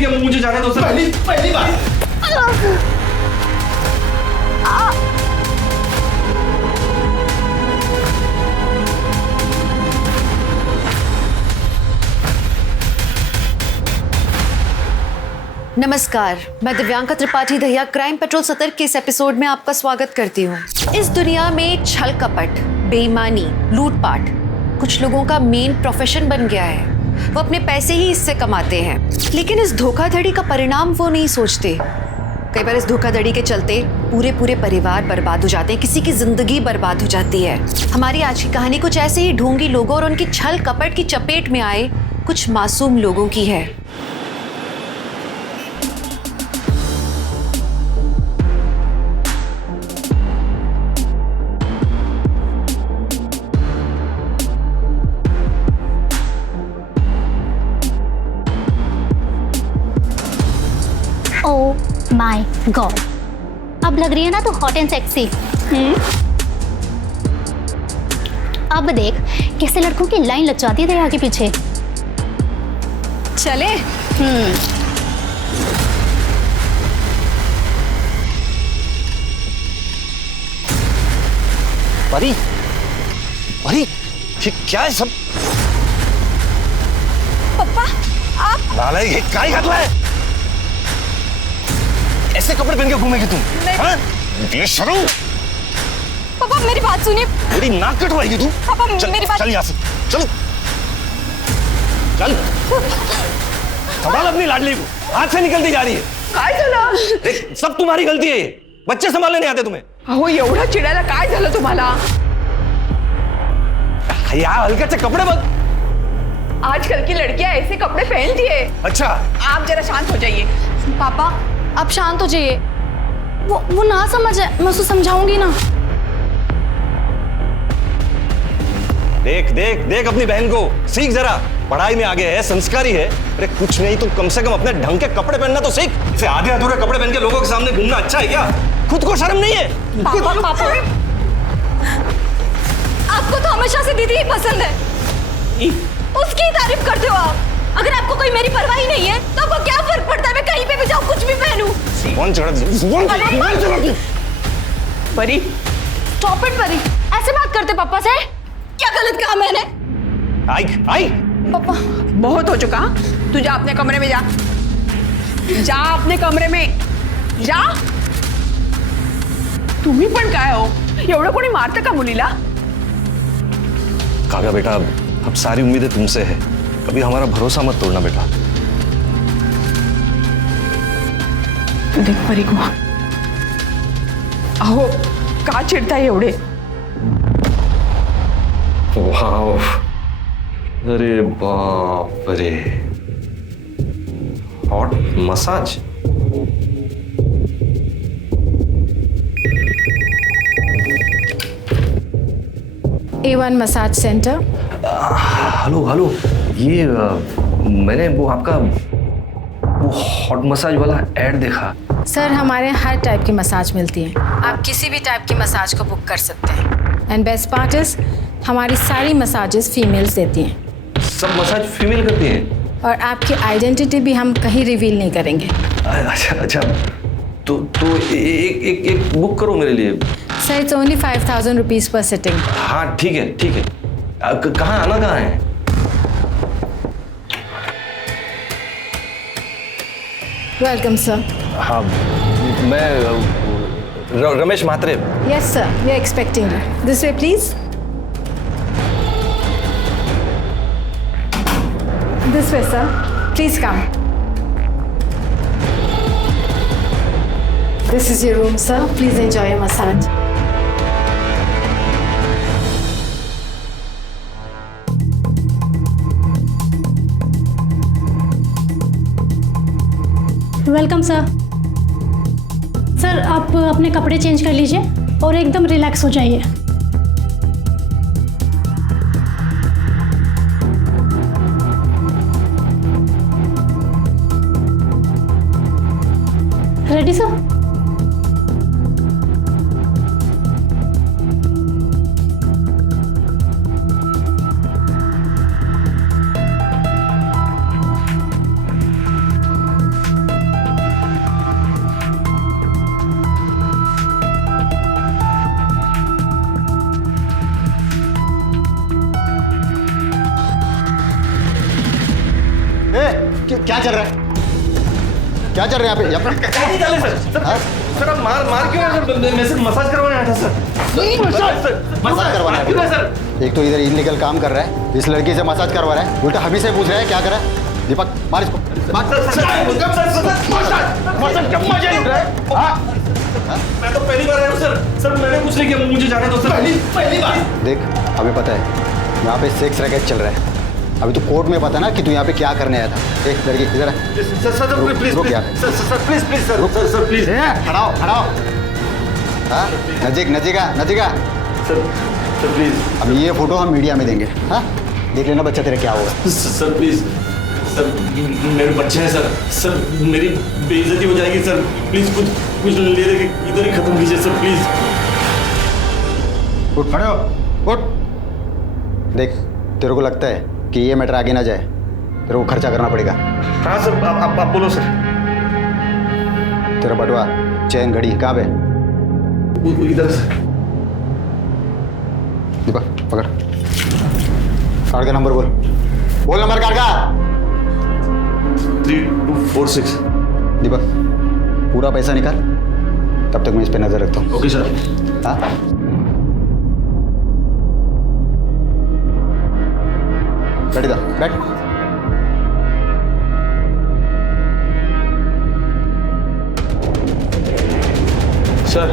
ठीक है, मुझे जाने दो सर। पहली बार नमस्कार, मैं दिव्यांका त्रिपाठी दहिया क्राइम पेट्रोल सतर्क के इस एपिसोड में आपका स्वागत करती हूँ। इस दुनिया में छल कपट, बेईमानी, लूटपाट कुछ लोगों का मेन प्रोफेशन बन गया है। वो अपने पैसे ही इससे कमाते हैं, लेकिन इस धोखाधड़ी का परिणाम वो नहीं सोचते। कई बार इस धोखाधड़ी के चलते पूरे पूरे परिवार बर्बाद हो जाते हैं, किसी की जिंदगी बर्बाद हो जाती है। हमारी आज की कहानी कुछ ऐसे ही ढोंगी लोगों और उनकी छल कपट की चपेट में आए कुछ मासूम लोगों की है। ओह माय गॉड, अब लग रही है ना तो हॉट एंड सेक्सी। अब देख कैसे लड़कों की लाइन लग जाती है तेरे आगे पीछे। चले परी, परी, ये क्या है सब? पप्पा आप नालायक, ये क्या ही घटना है? ऐसे कपड़े पहन के घूमेगी तुम? हाँ? बेशर्म! पापा मेरी बात सुनिए। मेरी नाक कटवाएगी तू? पापा चल, मेरी बात। चल यहाँ से, चल, चल। संभाल अपनी लाडली को, हाथ से निकलती जा रही है। काय झालं? देख, सब तुम्हारी गलती है ये। बच्चे संभालने नहीं आते तुम्हें। अहो एवढा चिडायला काय झालं तुम्हाला? यार हल्के से कपड़े बदल। आजकल की लड़कियां ऐसे कपड़े पहनती है। अच्छा, आप जरा शांत हो जाइए। पापा आप शांत हो जाइए। वो ना समझे, मैं उसको समझाऊंगी ना। देख देख देख अपनी बहन को, सीख जरा। पढ़ाई में आगे है, संस्कारी है। अरे कुछ नहीं तो कम से कम अपने ढंग के कपड़े पहनना तो सीख। इसे आधे अधूरे कपड़े पहन के लोगों के सामने घूमना अच्छा है क्या? खुद को शर्म नहीं है? पापा पापा आपको तो हमेशा से दीदी ही पसंद है, उसकी ही तारीफ करते हो आप। अगर आपको कोई मेरी परवाह ही नहीं है तो आपको क्या फर्क पड़ता है मैं कहीं पे भी जाऊं, कुछ भी पहनूं? कौन चढ़ परी स्टॉप इट परी, ऐसे बात करते पापा से? क्या गलत कहा मैंने? आई आई पापा बहुत हो चुका। तू जा अपने कमरे में, जा जा अपने कमरे में जा। तुम्ही पण काय हो, एवढं कोणी मारतं का मुलीला? काव्या बेटा, अब सारी उम्मीदें तुमसे है। कभी हमारा भरोसा मत तोड़ना बेटा। तू देख परी को, अहो का चिडताय एवढे? वाव, अरे बाप रे, hot massage. A1 massage centre. Hello hello, ये मैंने वो आपका वो हॉट मसाज वाला ऐड देखा। सर हमारे यहाँ हर टाइप की मसाज मिलती है, आप किसी भी टाइप की मसाज को बुक कर सकते हैं। एंड बेस्ट पार्ट इज हमारी सारी मसाजेस फीमेल्स देती हैं। सब मसाज फीमेल करती हैं? और आपकी आइडेंटिटी भी हम कहीं रिवील नहीं करेंगे। अच्छा अच्छा, तो एक बुक करो मेरे लिए। Sir it's only 5000 rupees per sitting. हाँ ठीक है ठीक है। कहाँ आना, कहाँ है? Welcome sir. हाँ, मैं Ramesh Mhatre. Yes sir, we are expecting you. This way please, this way sir, please come. This is your room sir, please enjoy your massage. Welcome sir. Sir आप अपने कपड़े चेंज कर लीजिए और एकदम रिलैक्स हो जाइए। Ready sir? क्या चल रहा है? क्या चल रहा है यहाँ पे? नहीं डाले सर। सर आप मार क्यों है सर? मैं सिर्फ मसाज करवाने आया था सर। मसाज करवाना है? सर। एक तो इधर इलीगल काम कर रहा है, इस लड़की से मसाज करवा रहा है, उल्टा हमी से पूछ रहा है क्या करा है? दीपक मार इसको, मार। मैं तो पहली बार आया हूँ सर। सर मैंने कुछ नहीं किया, मुझे जाने दो सर। पहली बार। देख हमें पता है यहाँ पे सेक्स रैकेट चल रहा है। अभी तो कोर्ट में पता ना कि तू यहाँ पे क्या करने आया था। एक लड़की इधर आ। सर प्लीज रुक यार। Sir please sir please. खड़ाओ खड़ाओ। हाँ नजीका सर प्लीज। अब ये फोटो हम मीडिया में देंगे। हाँ देख लेना बच्चा तेरा क्या होगा। सर प्लीज सर, मेरे बच्चे हैं सर। सर मेरी बेइज्जती हो जाएगी सर। प्लीज कुछ ले दे, इधर ही खत्म कीजिए सर प्लीज। उठ खड़े हो, उठ। देख तेरे को लगता है कि ये मैटर आगे ना जाए, तेरे को खर्चा करना पड़ेगा। हाँ सर आप बोलो सर। तेरा बटुआ चैन घड़ी कहाँ पे? इधर सर। दीपक पकड़, कार्ड का नंबर बोल नंबर कार्ड का। 3246। दीपक पूरा पैसा निकाल, तब तक मैं इस पे नजर रखता हूँ। Okay sir. हाँ बैठ इधर, बैठ। सर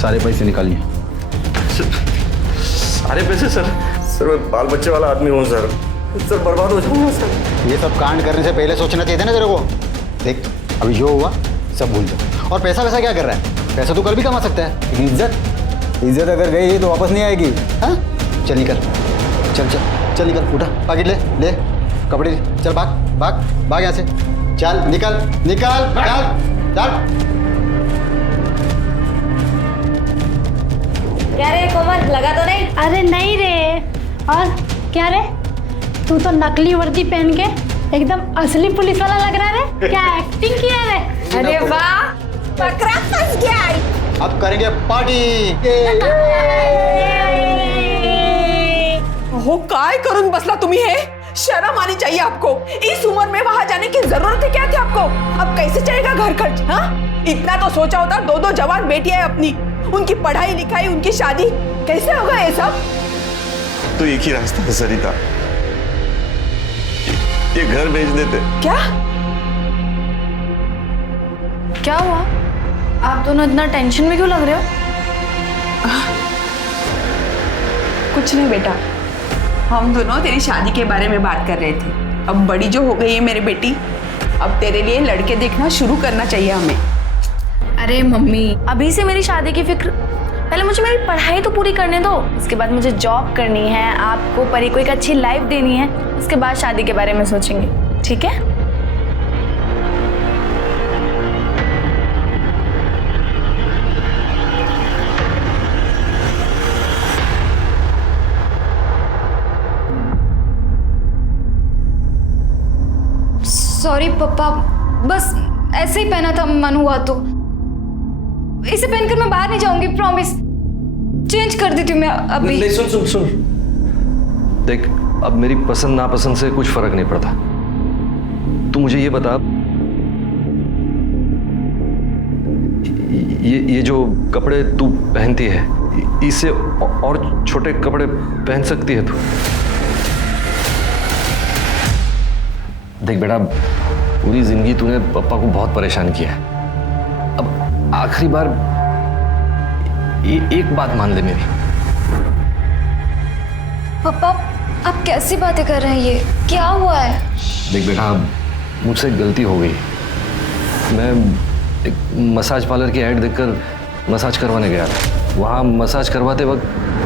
सारे पैसे निकालिए। सारे पैसे सर? सर मैं बाल बच्चे वाला आदमी हूँ सर। सर बर्बाद हो जाऊंगा सर। ये सब कांड करने से पहले सोचना चाहिए था ना तेरे को। देख अभी जो हुआ सब भूल जाओ। और पैसा वैसा क्या कर रहा है? पैसा तो कल भी कमा सकता है, लेकिन इज्जत अगर गई तो वापस नहीं आएगी। हाँ चल निकल, चल निकल, उठा पैकेट ले कपड़े, चल भाग यहाँ से, चल निकल चल। क्या रे कोमल, लगा तो नहीं? अरे नहीं रे। और क्या रे, तू तो नकली वर्दी पहन के एकदम असली पुलिस वाला लग रहा है रे। क्या एक्टिंग किया रे? अरे वाह, पकड़ा फंस गया। अब करेंगे पार्टी। हो काय करून बसला तुम्ही हे? शर्म आनी चाहिए आपको। इस उम्र में वहां जाने की जरूरत है क्या थी आपको? अब कैसे चलेगा घर खर्च? हाँ इतना तो सोचा होता। दो जवान बेटियां है अपनी, उनकी पढ़ाई लिखाई, उनकी शादी, कैसे होगा ये सब? तो एक ही रास्ता है सरिता, ये घर बेच देते। क्या हुआ? आप दोनों इतना टेंशन में क्यों लग रहे हो? कुछ नहीं बेटा, हम दोनों तेरी शादी के बारे में बात कर रहे थे। अब बड़ी जो हो गई है मेरी बेटी, अब तेरे लिए लड़के देखना शुरू करना चाहिए हमें। अरे मम्मी, अभी से मेरी शादी की फिक्र? पहले मुझे मेरी पढ़ाई तो पूरी करने दो, उसके बाद मुझे जॉब करनी है, आपको परी को एक अच्छी लाइफ देनी है, उसके बाद शादी के बारे में सोचेंगे, ठीक है? सॉरी पापा, बस ऐसे ही पहना था, मन हुआ तो। इसे पहनकर मैं बाहर नहीं जाऊंगी, प्रॉमिस। चेंज कर देती हूँ मैं अभी। नहीं सुन देख, अब मेरी पसंद नापसंद से कुछ फर्क नहीं पड़ता। तू मुझे ये बता, ये जो कपड़े तू पहनती है, इससे और छोटे कपड़े पहन सकती है तू? देख बेटा, पूरी जिंदगी तूने पापा को बहुत परेशान किया है। अब आखिरी बार एक बात मान ले मेरी। पापा आप कैसी बातें कर रहे हैं? ये क्या हुआ है? देख बेटा, मुझसे गलती हो गई। मैं एक मसाज पार्लर की ऐड देखकर मसाज करवाने गया था। वहाँ मसाज करवाते वक्त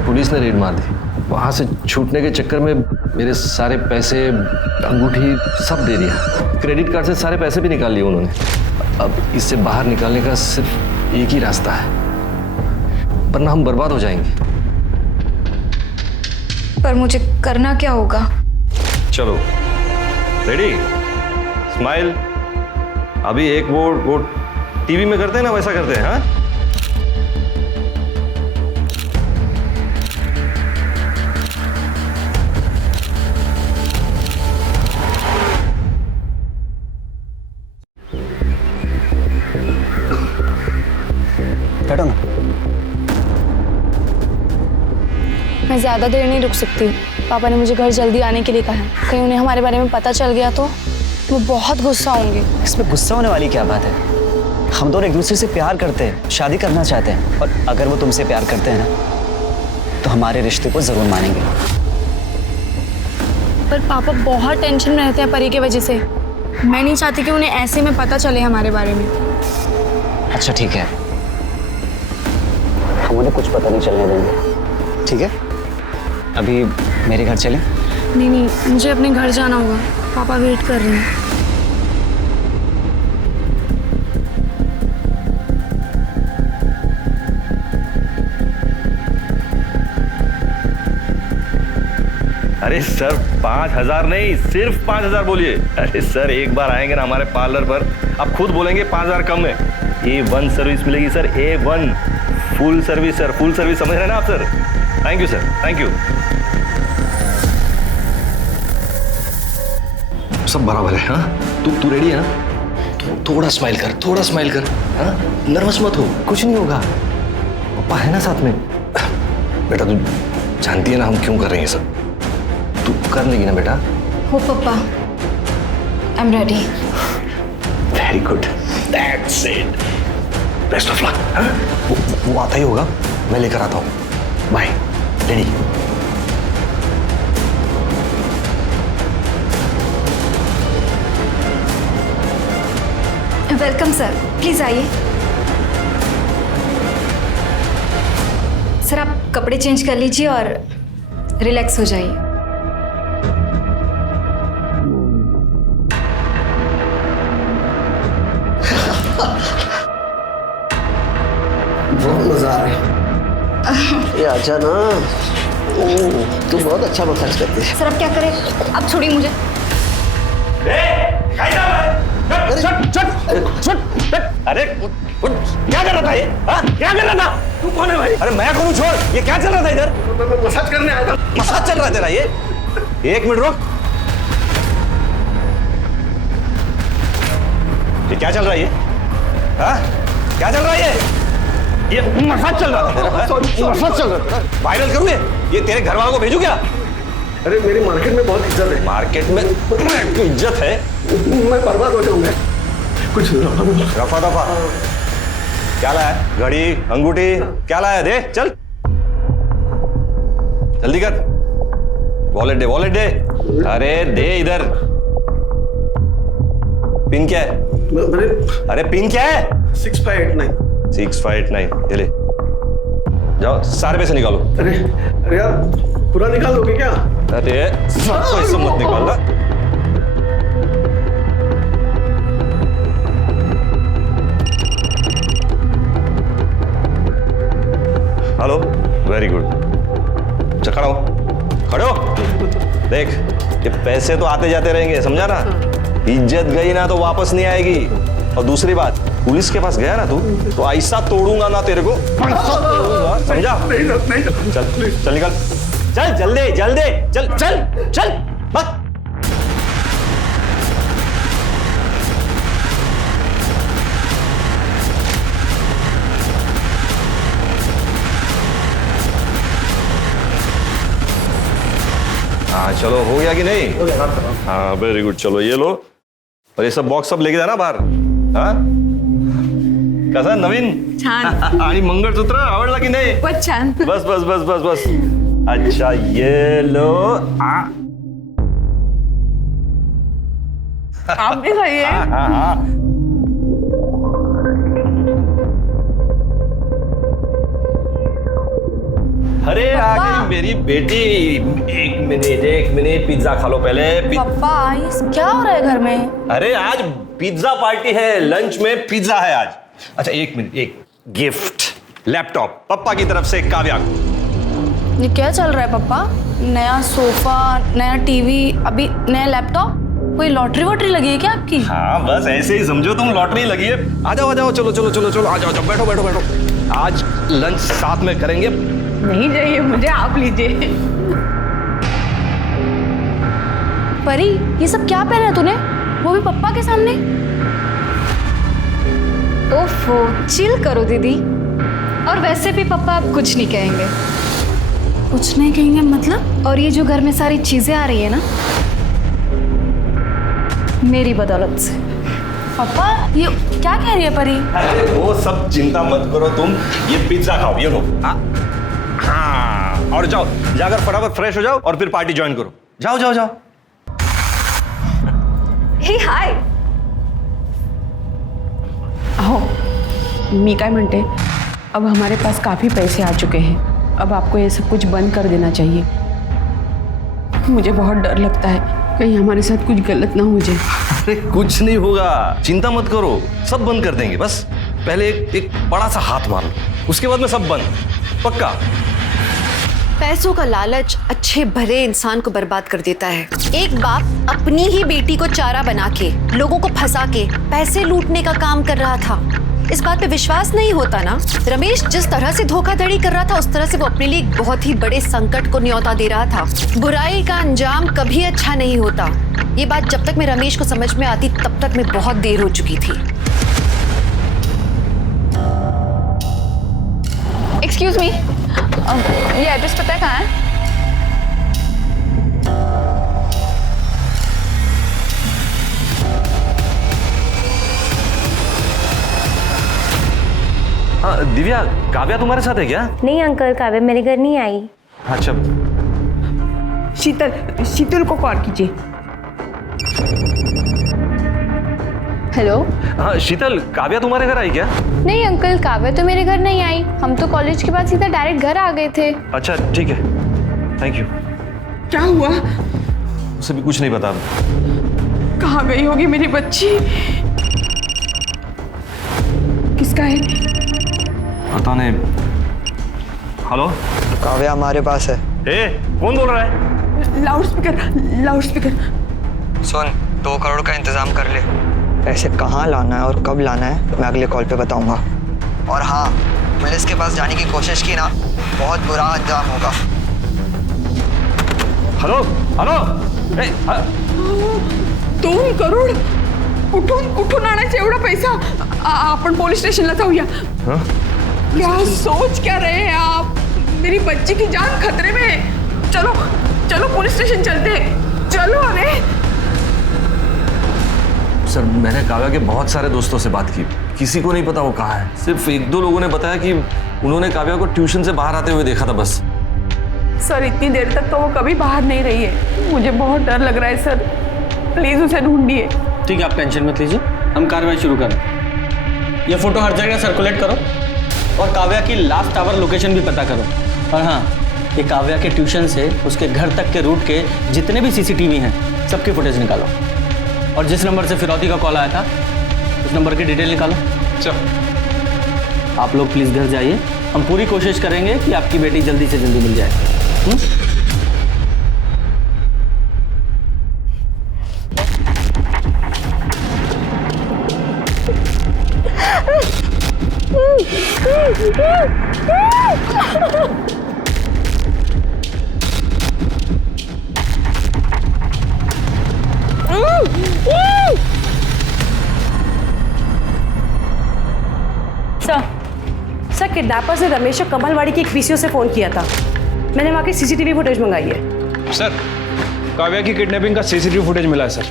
पुलिस ने रेड मार दी। वहाँ से छूटने के चक्कर में मेरे सारे पैसे, अंगूठी सब दे दिया। क्रेडिट कार्ड से सारे पैसे भी निकाल लिए उन्होंने। अब इससे बाहर निकालने का सिर्फ एक ही रास्ता है, वरना हम बर्बाद हो जाएंगे। पर मुझे करना क्या होगा? चलो रेडी, स्माइल। अभी एक वो टीवी में करते हैं ना, वैसा करते हैं। हाँ मैं ज़्यादा देर नहीं रुक सकती। पापा ने मुझे घर जल्दी आने के लिए कहा है। कहीं उन्हें हमारे बारे में पता चल गया तो वो बहुत गुस्सा होंगे। इसमें गुस्सा होने वाली क्या बात है? हम दोनों एक दूसरे से प्यार करते हैं, शादी करना चाहते हैं, और अगर वो तुमसे प्यार करते हैं ना तो हमारे रिश्ते को जरूर मानेंगे। पर पापा बहुत टेंशन में रहते हैं परी की वजह से। मैं नहीं चाहती कि उन्हें ऐसे में पता चले हमारे बारे में। अच्छा ठीक है, हम उन्हें कुछ पता नहीं चलने देंगे, ठीक है? अभी मेरे घर चलें? नहीं, मुझे अपने घर जाना होगा। पापा वेट कर रहे हैं। अरे सर 5,000 नहीं, सिर्फ 5,000 बोलिए। अरे सर एक बार आएंगे ना हमारे पार्लर पर, आप खुद बोलेंगे 5,000 कम है। A1 सर्विस मिलेगी sir, A1 full service sir, full service समझ रहे हैं ना आप sir? Thank you sir, thank you. सब बराबर है। हाँ तू रेडी है ना? थोड़ा स्माइल कर, थोड़ा स्माइल कर। हाँ नर्वस मत हो, कुछ नहीं होगा। पापा है ना साथ में। बेटा तू जानती है ना हम क्यों कर रहे हैं सब, तू कर लेगी ना बेटा? हो पापा, I am ready. Very good, that's it, best of luck. हाँ वो आता ही होगा, मैं लेकर आता हूँ। Bye, ready? Welcome sir, please आइए। सर आप कपड़े चेंज कर लीजिए और रिलैक्स हो जाइए। बहुत मजा आ रहा है। ये आजा ना, तू बहुत अच्छा मसाज करती है। सर अब क्या करें, अब छोड़िए मुझे। अरे क्या कर रहा था ये? क्या कर रहा था? तू कौन है भाई? अरे मैं कौन हूँ, छोड़। ये क्या चल रहा था इधर? मैं मसाज करने आया था। मसाज चल रहा है तेरा ये? एक मिनट रुक। ये क्या चल रहा है ये? हाँ क्या चल रहा है ये मसाज चल रहा था तेरा? मसाज चल रहा था। वायरल करूँ ये तेरे घर वालों को भेजू क्या? अरे मेरी मार्केट में बहुत इज्जत है। मार्केट में इज्जत है? मैं बर्बाद हो जाऊंगा। कुछ रफा दफा क्या लाया? घड़ी, अंगूठी क्या लाया? दे चल, जल्दी कर। वॉलेट दे, वॉलेट दे। अरे दे इधर। पिन क्या है? अरे पिन क्या है? 6589। 6589 ये ले जाओ, सारे पैसे निकालो। अरे यार पूरा निकाल दोगे क्या? अरे सब पैसे मत निकालना। Hello, very good. चल खड़ा हो, खड़े हो। देख ये पैसे तो आते जाते रहेंगे, समझा ना? इज्जत गई ना तो वापस नहीं आएगी। और दूसरी बात, पुलिस के पास गया ना तू तो ऐसा तोड़ूंगा ना तेरे को, समझा? चल चल निकल, चल जल्दी जल्दी, चल चल चल बस। हाँ चलो, हो गया कि नहीं? हाँ वेरी गुड। चलो ये लो, और ये सब बॉक्स सब लेके जाना बाहर। हाँ कसा नवीन? छान। आणि मंगळसूत्र आवडला की नाही? बहुत छान। बस बस बस बस बस। अच्छा ये लो। आप भी खाइए। हाँ हाँ हाँ। अरे आ गई मेरी बेटी। एक मिनट पिज्जा खा लो पहले। पापा ये क्या हो रहा है घर में? अरे आज पिज्जा पार्टी है, लंच में पिज्जा है आज। अच्छा एक मिनट, एक गिफ्ट, लैपटॉप पप्पा की तरफ से काव्या को। ये क्या चल रहा है पापा? नया सोफा, नया टीवी, अभी नया लैपटॉप। कोई लॉटरी वॉटरी लगी है क्या आपकी? हाँ बस ऐसे ही समझो तुम, लॉटरी लगी है। आ जाओ आ जाओ, चलो चलो चलो चलो, आ जाओ जाओ, बैठो बैठो बैठो। आज लंच साथ में करेंगे। नहीं चाहिए मुझे, आप लीजिए। परी ये सब क्या पहना है तूने, वो भी पप्पा के सामने? ओफो चिल करो दीदी, और वैसे भी पापा आप कुछ नहीं कहेंगे। कुछ नहीं कहेंगे मतलब? और ये जो घर में सारी चीजें आ रही है ना, मेरी बदौलत से। पापा ये क्या कह रही है परी? अरे वो सब चिंता मत करो तुम, ये पिज्जा खाओ, ये लो। हाँ, और जाओ, जाकर फटाफट फ्रेश हो जाओ और फिर पार्टी ज्वाइन करो। जाओ जाओ जाओ। हे हाय। हो मी काय म्हणते, अब हमारे पास काफी पैसे आ चुके हैं, अब आपको ये सब कुछ बंद कर देना चाहिए। मुझे बहुत डर लगता है कहीं हमारे साथ कुछ गलत ना हो जाए। अरे कुछ नहीं होगा, चिंता मत करो, सब बंद कर देंगे। बस पहले एक बड़ा सा हाथ मार लो, उसके बाद में सब बंद, पक्का। पैसों का लालच अच्छे भले इंसान को बर्बाद कर देता है। एक बाप अपनी ही बेटी को चारा बना के, लोगों को फंसा के पैसे लूटने का काम कर रहा था। इस बात पे विश्वास नहीं होता ना? रमेश जिस तरह से धोखाधड़ी कर रहा था, उस तरह से वो अपने लिए एक बहुत ही बड़े संकट को न्योता दे रहा था। बुराई का अंजाम कभी अच्छा नहीं होता। ये बात जब तक मैं रमेश को समझ में आती, तब तक मैं बहुत देर हो चुकी थी। एक्सक्यूज मी, ये एड्रेस पता है कहाँ है? हाँ दिव्या, काव्या तुम्हारे साथ है क्या? नहीं अंकल, काव्या मेरे घर नहीं आई। अच्छा। शीतल को कॉल कीजिए। हेलो। हाँ शीतल, काव्या तुम्हारे घर आई क्या? नहीं अंकल, काव्या तो मेरे घर नहीं आई। हम तो कॉलेज के बाद सीधा डायरेक्ट घर आ गए थे। अच्छा ठीक है, थैंक यू। क्या हुआ? उसे भी कुछ नहीं पता। कहाँ गई होगी मेरी बच्ची? किसका है? पता नहीं। हेलो, काव्या हमारे पास है। ए, कौन बोल रहा है? Loud speaker. सुन, 2 करोड़ का इंतजाम कर ले। पैसे कहाँ लाना है और कब लाना है मैं अगले कॉल पे बताऊंगा। और हाँ, पुलिस के पास जाने की कोशिश की ना, बहुत बुरा अंजाम होगा। हेलो हेलो, 2 करोड कुठून आणायचा एवढा पैसा? आपण पोलीस स्टेशनला जाऊया। क्या सोच क्या रहे हैं आप? मेरी बच्ची की जान खतरे में है। चलो चलो पुलिस स्टेशन चलते हैं, चलो। अरे सर, मैंने काव्या के बहुत सारे दोस्तों से बात की, किसी को नहीं पता वो कहाँ है। सिर्फ 1-2 लोगों ने बताया कि उन्होंने काव्या को ट्यूशन से बाहर आते हुए देखा था बस। सर, इतनी देर तक तो वो कभी बाहर नहीं रही है। मुझे बहुत डर लग रहा है सर, प्लीज उसे ढूंढिए। ठीक है, आप टेंशन मत लीजिए, हम कार्रवाई शुरू करें। ये फोटो हर जगह सर्कुलेट करो और काव्या की लास्ट आवर लोकेशन भी पता करो। और हाँ, ये काव्या के ट्यूशन से उसके घर तक के रूट के जितने भी सीसीटीवी हैं, सबकी फुटेज निकालो। और जिस नंबर से फिरौती का कॉल आया था, उस नंबर की डिटेल निकालो। चलो, आप लोग प्लीज़ घर जाइए, हम पूरी कोशिश करेंगे कि आपकी बेटी जल्दी से जल्दी मिल जाए। सर, किडनैपर्स ने रमेश और कमलवाड़ी की एक पीसीओ से फोन किया था। मैंने वहाँ की सीसीटीवी फुटेज मंगाई है। सर, काव्या की किडनैपिंग का सीसीटीवी फुटेज मिला है सर।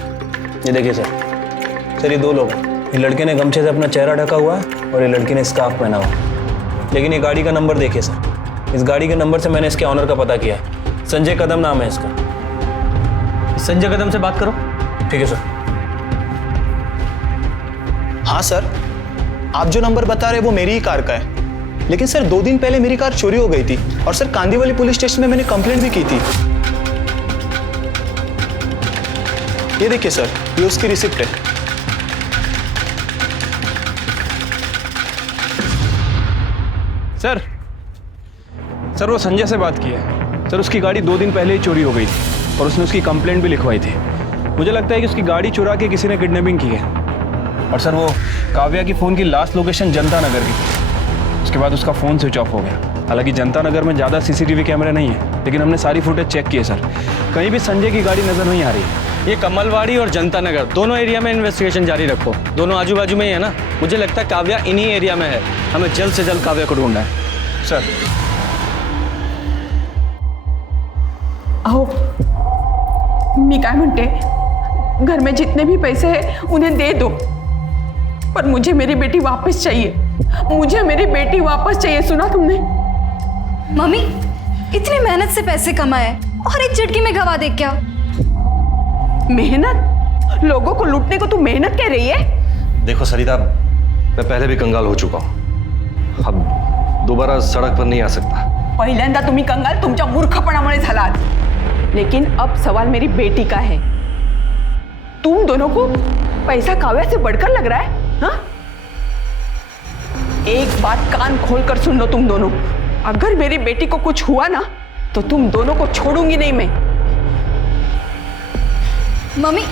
ये देखिए सर, ये 2 लोग हैं। ये लड़के ने गमछे से अपना चेहरा ढका हुआ है और ये लड़की ने स्कार्फ पहना हुआ है। लेकिन ये गाड़ी का नंबर देखिए सर, इस गाड़ी के नंबर से मैंने इसके ऑनर का पता किया है। संजय कदम नाम है इसका। संजय कदम से बात करो। ठीक है सर। हाँ सर, आप जो नंबर बता रहे हैं वो मेरी ही कार का है। लेकिन सर 2 दिन पहले मेरी कार चोरी हो गई थी और सर कांदीवली पुलिस स्टेशन में मैंने कंप्लेंट भी की थी। ये देखिए सर, ये उसकी रिसिप्ट है। सर वो संजय से बात की है। सर उसकी गाड़ी 2 दिन पहले ही चोरी हो गई थी और उसने उसकी कंप्लेंट भी लिखवाई थी। मुझे लगता है कि उसकी गाड़ी चुरा के किसी ने किडनैपिंग की है। और सर वो काव्या की फ़ोन की लास्ट लोकेशन जनता नगर की थी। उसके बाद उसका फ़ोन स्विच ऑफ हो गया। हालांकि जनता नगर में ज़्यादा सीसीटीवी कैमरे नहीं है, लेकिन हमने सारी फुटेज चेक की है सर, कहीं भी संजय की गाड़ी नज़र नहीं आ रही है। ये कमलवाड़ी और जनता नगर दोनों एरिया में इन्वेस्टिगेशन जारी रखो। दोनों आजू बाजू में ही है ना। मुझे लगता है काव्या इन्हीं एरिया में है। हमें जल्द से जल्द काव्या को ढूंढना है। सर अहो मी काय म्हणते, घर में जितने भी पैसे हैं उन्हें दे दो, पर मुझे मेरी बेटी वापस चाहिए। मुझे मेरी बेटी वापस चाहिए, सुना तुमने? मम्मी इतनी मेहनत से पैसे कमाए और एक झटके में गवा दे क्या? मेहनत? लोगों को लूटने को तू मेहनत कह रही है? देखो सरिता, मैं पहले भी कंगाल हो चुका हूं, अब दोबारा सड़क पर नहीं आ सकता। पहिल्यांदा तुम्ही कंगाल तुमच्या मूर्खपणामुळे झालात, लेकिन अब सवाल मेरी बेटी का है। तुम दोनों को पैसा काव्या से बढ़कर लग रहा है? हाँ? एक बात कान खोलकर सुन लो तुम दोनों, अगर मेरी बेटी को कुछ हुआ ना तो तुम दोनों को छोड़ूंगी नहीं मैं। मम्मी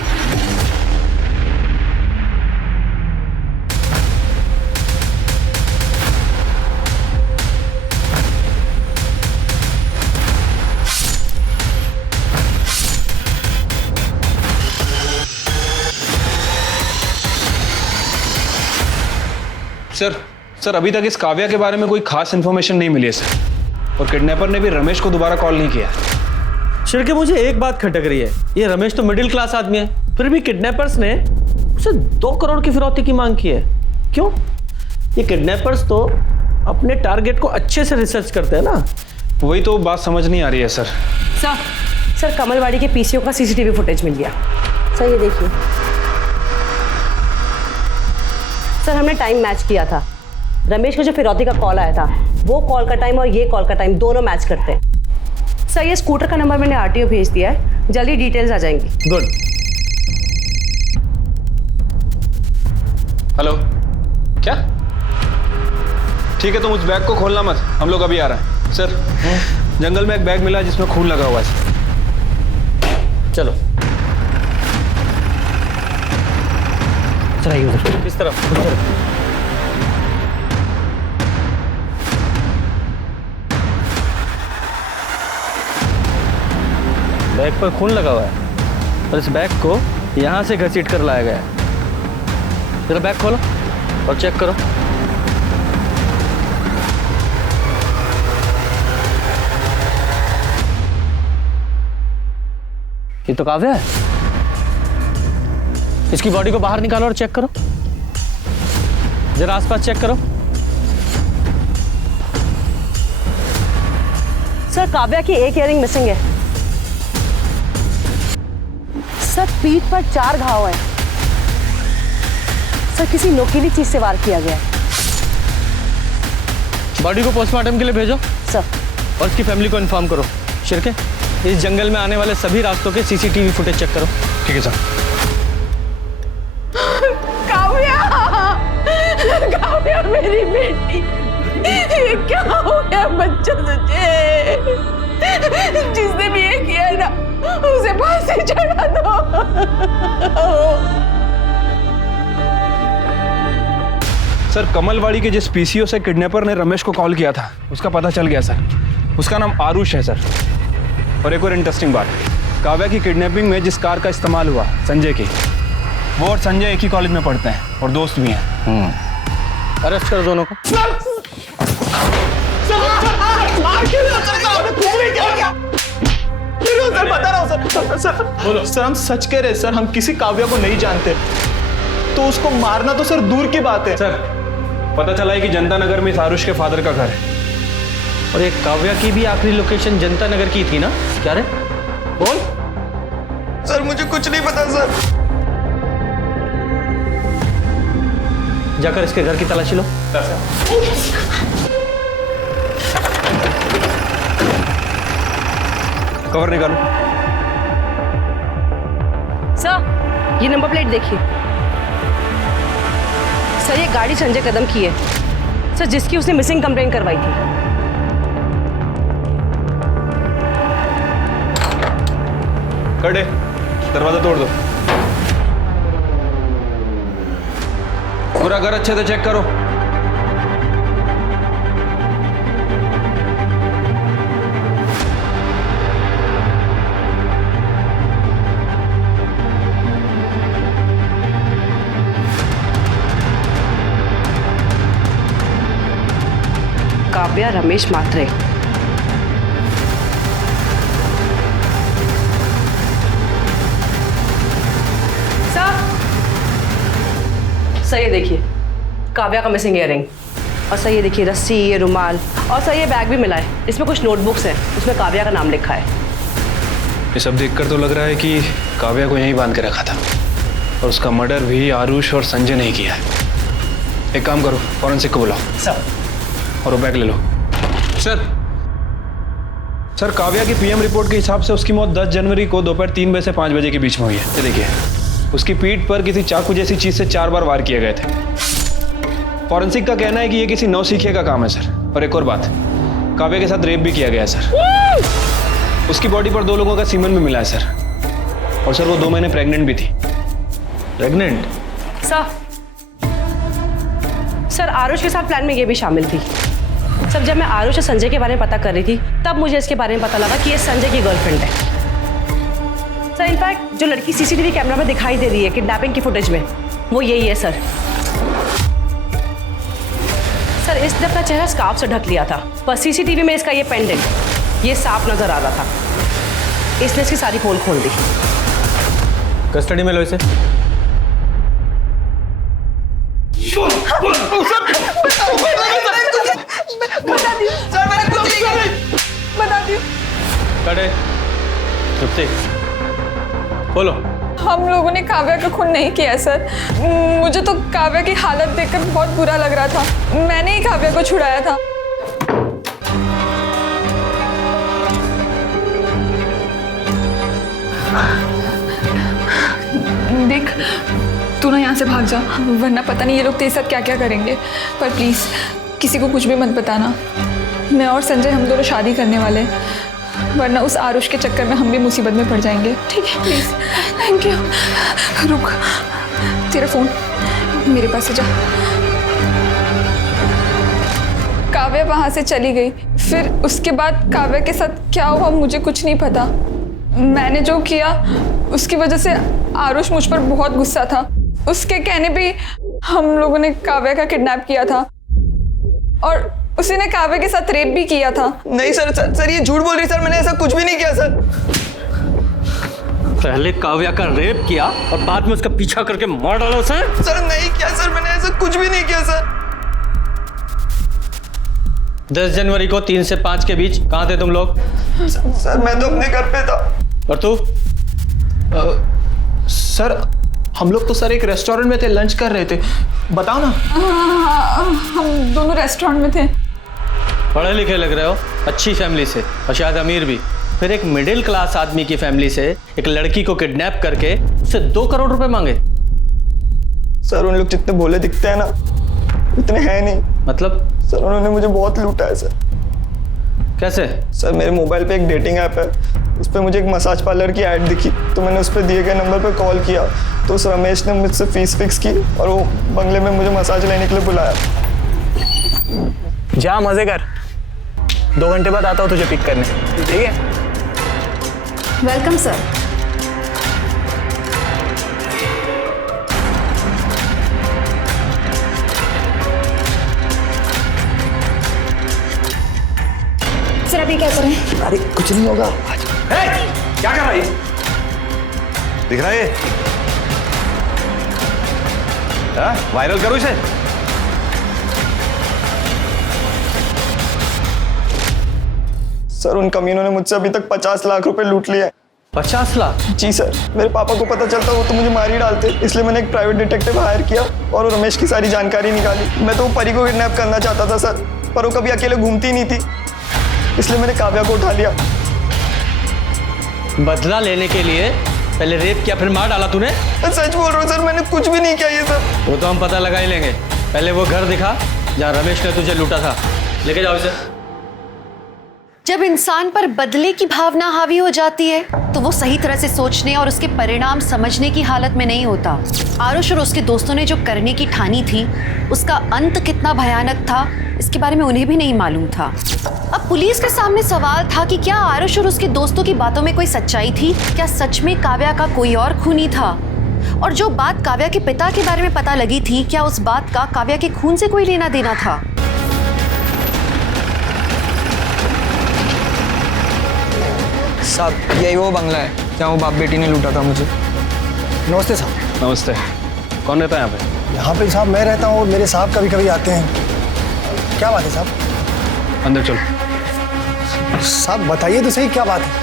सर अभी तक इस काव्या के बारे में कोई खास इन्फॉर्मेशन नहीं मिली है सर, और किडनैपर ने भी रमेश को दोबारा कॉल नहीं किया। शिर्के, मुझे एक बात खटक रही है, ये रमेश तो मिडिल क्लास आदमी है, फिर भी किडनैपर्स ने उसे 2 करोड़ की फिरौती की मांग की है। क्यों? ये किडनैपर्स तो अपने टारगेट को अच्छे से रिसर्च करते हैं ना। वही तो बात समझ नहीं आ रही है सर। सर कमलवाड़ी के पीसीओ का सीसीटीवी फुटेज मिल गया। सर ये देखिए सर, हमने टाइम मैच किया था। रमेश को जो फिरौती का कॉल आया था, वो कॉल का टाइम और ये कॉल का टाइम दोनों मैच करते हैं। सर ये स्कूटर का नंबर मैंने आरटीओ भेज दिया है, जल्दी डिटेल्स आ जाएंगी। गुड। हेलो, क्या? ठीक है, तुम उस बैग को खोलना मत, हम लोग अभी आ रहे हैं। सर जंगल में एक बैग मिला जिसमें खून लगा हुआ है। चलो चलाइए उधर। किस तरफ? बैग पर खून लगा हुआ है और इस बैग को यहाँ से घसीट कर लाया गया है। जरा बैग खोलो और चेक करो। ये तो काव्या है। इसकी बॉडी को बाहर निकालो और चेक करो, जरा आसपास चेक करो। सर काव्या की एक इयरिंग मिसिंग है। सर पीठ पर 4 घाव हैं। सर किसी नोकीली चीज से वार किया गया है। बॉडी को पोस्टमार्टम के लिए भेजो सर, और इसकी फैमिली को इन्फॉर्म करो। शिर्के, इस जंगल में आने वाले सभी रास्तों के सीसीटीवी फुटेज चेक करो। ठीक है सर। काव्या मेरी बेटी, ये क्या हो गया बच्चा तुझे? जिसने भी ये किया है ना, उसे फांसी चढ़ा दो। सर कमलवाड़ी के जिस पीसीओ से किडनैपर ने रमेश को कॉल किया था, उसका पता चल गया सर। उसका नाम आरुष है सर। और एक और इंटरेस्टिंग बात, काव्या की किडनैपिंग में जिस कार का इस्तेमाल हुआ, संजय की, वो और संजय एक ही कॉलेज में पढ़ते हैं और दोस्त भी हैं। अरेस्ट करो दोनों को। सर बता रहा हूँ सर, हम सच कह रहे हैं सर, हम किसी काव्या को नहीं जानते, तो उसको मारना तो सर दूर की बात है। सर पता चला है कि जनता नगर में इस आरुष के फादर का घर है। और ये काव्या की भी आखिरी लोकेशन जनता नगर की थी ना? क्या रे? बोल। सर मुझे कुछ नहीं पता सर। जाकर इसके घर की तलाशी लो। कवर निकालो। सर ये नंबर प्लेट देखिए। सर ये गाड़ी संजय कदम की है सर, जिसकी उसने मिसिंग कंप्लेंट करवाई थी। कड़े, दरवाजा तोड़ दो। पूरा घर अच्छे से चेक करो। काव्या रमेश मात्रे। सर ये देखिए, काव्या का मिसिंग इयररिंग। और सर ये देखिए रस्सी, ये रुमाल, और सर ये बैग भी मिला है। इसमें कुछ नोटबुक्स हैं, उसमें काव्या का नाम लिखा है। ये सब देखकर तो लग रहा है कि काव्या को यहीं बांध के रखा था और उसका मर्डर भी आरुष और संजय ने ही किया है। एक काम करो, फॉरेंसिक को बुलाओ सर। और वो बैग ले लो। सर काव्या की पीएम रिपोर्ट के हिसाब से उसकी मौत 10 जनवरी को दोपहर 3 बजे से 5 बजे के बीच में हुई है। ये देखिए, उसकी पीठ पर किसी चाकू जैसी चीज से 4 बार वार किए गए थे। फॉरेंसिक का कहना है कि ये किसी नौसिखिए का काम है सर। और एक और बात, काव्या के साथ रेप भी किया गया है सर। उसकी बॉडी पर 2 लोगों का सीमन भी मिला है सर। और सर वो 2 महीने प्रेग्नेंट भी थी। प्रेग्नेंट? सर आरुष के साथ प्लान में ये भी शामिल थी। सर जब मैं आरुष और संजय के बारे में पता कर रही थी, तब मुझे इसके बारे में पता लगा कि ये संजय की गर्लफ्रेंड है। सर इनफैक्ट जो लड़की सीसीटीवी कैमरा में दिखाई दे रही है किडनैपिंग की फुटेज में, वो यही है सर। सर इसने अपना चेहरा स्कार्फ से ढक लिया था, पर सीसीटीवी में इसका ये पेंडेंट, ये सांप नजर आ रहा था। इसने इसकी सारी पोल खोल दी। कस्टडी में लो इसे। कटे, चुप से बोलो। हम लोगों ने काव्या का खून नहीं किया सर। मुझे तो काव्या की हालत देखकर बहुत बुरा लग रहा था। मैंने ही काव्या को छुड़ाया था। देख, तू ना यहाँ से भाग जा, वरना पता नहीं ये लोग तेरे साथ क्या क्या करेंगे। पर प्लीज किसी को कुछ भी मत बताना। मैं और संजय हम दोनों शादी करने वाले हैं, वरना उस आरुष के चक्कर में हम भी मुसीबत में पड़ जाएंगे। ठीक है प्लीज। Thank you. रुक, तेरा फोन मेरे पास है, जा। काव्या वहां से चली गई, फिर उसके बाद काव्या के साथ क्या हुआ मुझे कुछ नहीं पता। मैंने जो किया उसकी वजह से आरुष मुझ पर बहुत गुस्सा था। उसके कहने पे हम लोगों ने काव्या का किडनैप किया था और उसी ने काव्या के साथ रेप भी किया था। नहीं सर ये झूठ बोल रही सर, मैंने ऐसा कुछ भी नहीं किया सर। पहले काव्या का रेप किया और बाद में उसका पीछा करके मार डाला उसे। सर नहीं किया सर, मैंने ऐसा कुछ भी नहीं किया सर। 10 जनवरी को 3 से 5 के बीच कहाँ थे तुम लोग? सर मैं तो अपने घर पे था। और तू? सर हम लोग तो सर एक रेस्टोरेंट में थे, लंच कर रहे थे। बताओ ना। हम दोनों रेस्टोरेंट में थे। पढ़े लिखे लग रहे हो, अच्छी फैमिली से और शायद अमीर भी। फिर एक मिडिल क्लास आदमी की फैमिली से एक लड़की को किडनैप करके उससे 2 करोड़ रुपए मांगे। सर उन लोग जितने भोले दिखते हैं ना, इतने हैं नहीं। मतलब? सर उन्होंने मुझे बहुत लूटा है सर। कैसे? सर मेरे मोबाइल पे एक डेटिंग ऐप है, उस पर मुझे एक मसाज पार्लर की ऐड दिखी, तो मैंने उस पर दिए गए नंबर पर कॉल किया, तो उस रमेश ने मुझसे फीस फिक्स की और वो बंगले में मुझे मसाज लेने के लिए बुलाया। जा मजे कर, 2 घंटे बाद आता हूँ तुझे पिक करने, ठीक है? Welcome sir. सर अभी क्या करें? अरे कुछ नहीं होगा। क्या कर रहा है? दिख रहा है? वायरल करो इसे। सर उन कमीनों ने मुझसे अभी तक 50 लाख रुपए लूट लिए। 50 लाख? जी सर, मेरे पापा को पता चलता वो तो मुझे मार ही डालते, इसलिए मैंने एक प्राइवेट डिटेक्टिव हायर किया और रमेश की सारी जानकारी निकाली। मैं तो वो परी को किडनैप करना चाहता था सर, पर वो कभी अकेले घूमती नहीं थी, इसलिए मैंने काव्या को उठा लिया। बदला लेने के लिए पहले रेप किया, फिर मार डाला तूने? सच बोल रहा हूँ सर, मैंने कुछ भी नहीं किया ये सर। वो तो हम पता लगा ही लेंगे। पहले वो घर दिखा जहाँ रमेश ने तुझे लूटा था, लेके जाओ इसे। जब इंसान पर बदले की भावना हावी हो जाती है तो वो सही तरह से सोचने और उसके परिणाम समझने की हालत में नहीं होता। आरुष और उसके दोस्तों ने जो करने की ठानी थी, उसका अंत कितना भयानक था इसके बारे में उन्हें भी नहीं मालूम था। अब पुलिस के सामने सवाल था कि क्या आरुष और उसके दोस्तों की बातों में कोई सच्चाई थी? क्या सच में काव्या का कोई और खूनी था? और जो बात काव्या के पिता के बारे में पता लगी थी, क्या उस बात का काव्या के खून से कोई लेना देना था? साहब यही वो बंगला है जहाँ वो बाप बेटी ने लूटा था मुझे। नमस्ते साहब। नमस्ते। कौन रहता है यहाँ पे? यहाँ पे साहब मैं रहता हूँ और मेरे साहब कभी कभी आते हैं। क्या बात है साहब? अंदर चलो। साहब बताइए तो सही क्या बात है?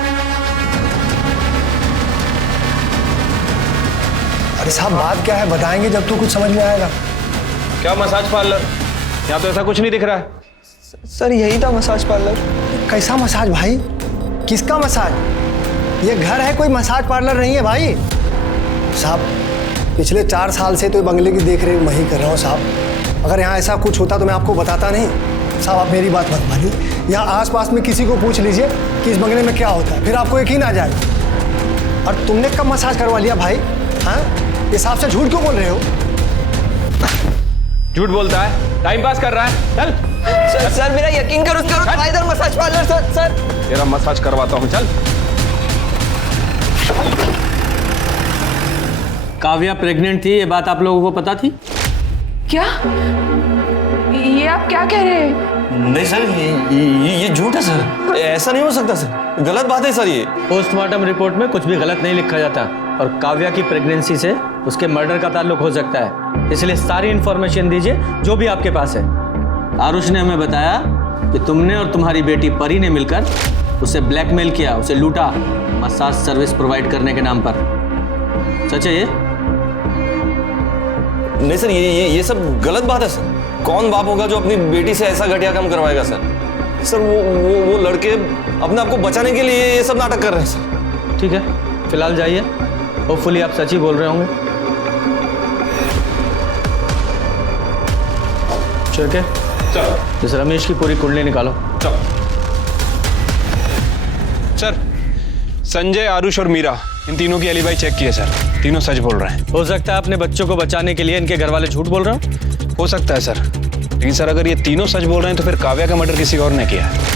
अरे साहब बात क्या है बताएंगे जब तो कुछ समझ में आएगा। क्या मसाज पार्लर? यहाँ तो ऐसा कुछ नहीं दिख रहा है। सर यही था मसाज पार्लर। कैसा मसाज भाई? किसका मसाज? ये घर है, कोई मसाज पार्लर नहीं है भाई। साहब पिछले 4 साल से तो बंगले की देख रेख मैं ही कर रहा हूँ साहब। अगर यहाँ ऐसा कुछ होता तो मैं आपको बताता नहीं। साहब आप मेरी बात मत मानिए, यहाँ आसपास में किसी को पूछ लीजिए कि इस बंगले में क्या होता है, फिर आपको यकीन आ जाए। और तुमने कब मसाज करवा लिया भाई? हाँ इस हिसाब से झूठ क्यों बोल रहे हो? झूठ बोलता है, टाइम पास कर रहा है। चल सर मेरा यकीन करो, इधर मसाज पार्लर। सर तेरा मसाज करवाता हूँ, चल। काव्या प्रेग्नेंट थी, ये बात आप लोगों को पता थी? क्या? ये आप क्या कह रहे हैं? नहीं सर, ये झूठ है सर। ऐसा नहीं हो सकता सर, गलत बात है सर ये। पोस्टमार्टम रिपोर्ट में कुछ भी गलत नहीं लिखा जाता और काव्या की प्रेगनेंसी से उसके मर्डर का ताल्लुक हो सकता है, इसलिए सारी इंफॉर्मेशन दीजिए जो भी आपके पास है। आरुष ने हमें बताया कि तुमने और तुम्हारी बेटी परी ने मिलकर उसे ब्लैकमेल किया, उसे लूटा मसाज सर्विस प्रोवाइड करने के नाम पर। सच है ये? नहीं सर, ये सब गलत बात है सर। कौन बाप होगा जो अपनी बेटी से ऐसा घटिया काम करवाएगा सर? सर वो लड़के अपने आप को बचाने के लिए ये सब नाटक कर रहे हैं सर। ठीक है, फिलहाल जाइए, होपफुली आप सच ही बोल रहे होंगे। चल के चल, इस रमेश की पूरी कुंडली निकालो। चल सर, संजय, आरुष और मीरा, इन तीनों की एलिबाई चेक किए सर, तीनों सच बोल रहे हैं। हो सकता है अपने बच्चों को बचाने के लिए इनके घर वाले झूठ बोल रहे हो सकता है सर, लेकिन सर अगर ये तीनों सच बोल रहे हैं तो फिर काव्या का मर्डर किसी और ने किया है।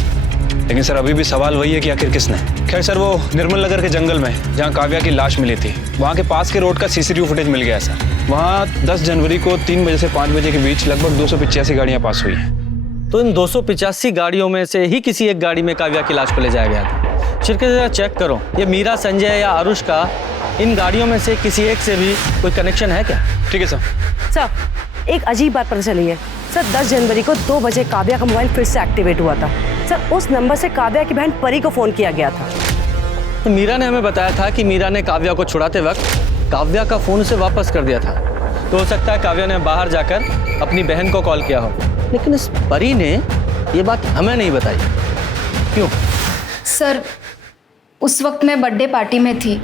लेकिन सर अभी भी सवाल वही है कि आखिर किसने। खैर सर, वो निर्मल नगर के जंगल में जहाँ काव्या की लाश मिली थी, वहाँ के पास के रोड का CCTV फुटेज मिल गया सर। वहाँ 10 जनवरी को 3 बजे से 5 बजे के बीच लगभग 285 गाड़ियाँ पास हुई हैं। तो इन 285 गाड़ियों में से ही किसी एक गाड़ी में काव्या की लाश को ले जाया गया था। शिरके जरा चेक करो, ये मीरा, संजय या आरुष का इन गाड़ियों में से किसी एक से भी कोई कनेक्शन है क्या? ठीक है सर। सर एक अजीब बात पता चली है सर, 10 जनवरी को 2 बजे काव्या का मोबाइल फिर से एक्टिवेट हुआ था सर। उस नंबर से काव्या की बहन परी को फोन किया गया था। तो मीरा ने हमें बताया था कि मीरा ने काव्या को छुड़ाते वक्त काव्या का फोन उसे वापस कर दिया था। तो हो सकता है काव्या ने बाहर जाकर अपनी बहन को कॉल किया हो, लेकिन इस परी ने ये बात हमें नहीं बताई। क्यों? सर उस वक्त मैं बर्थडे पार्टी में थी,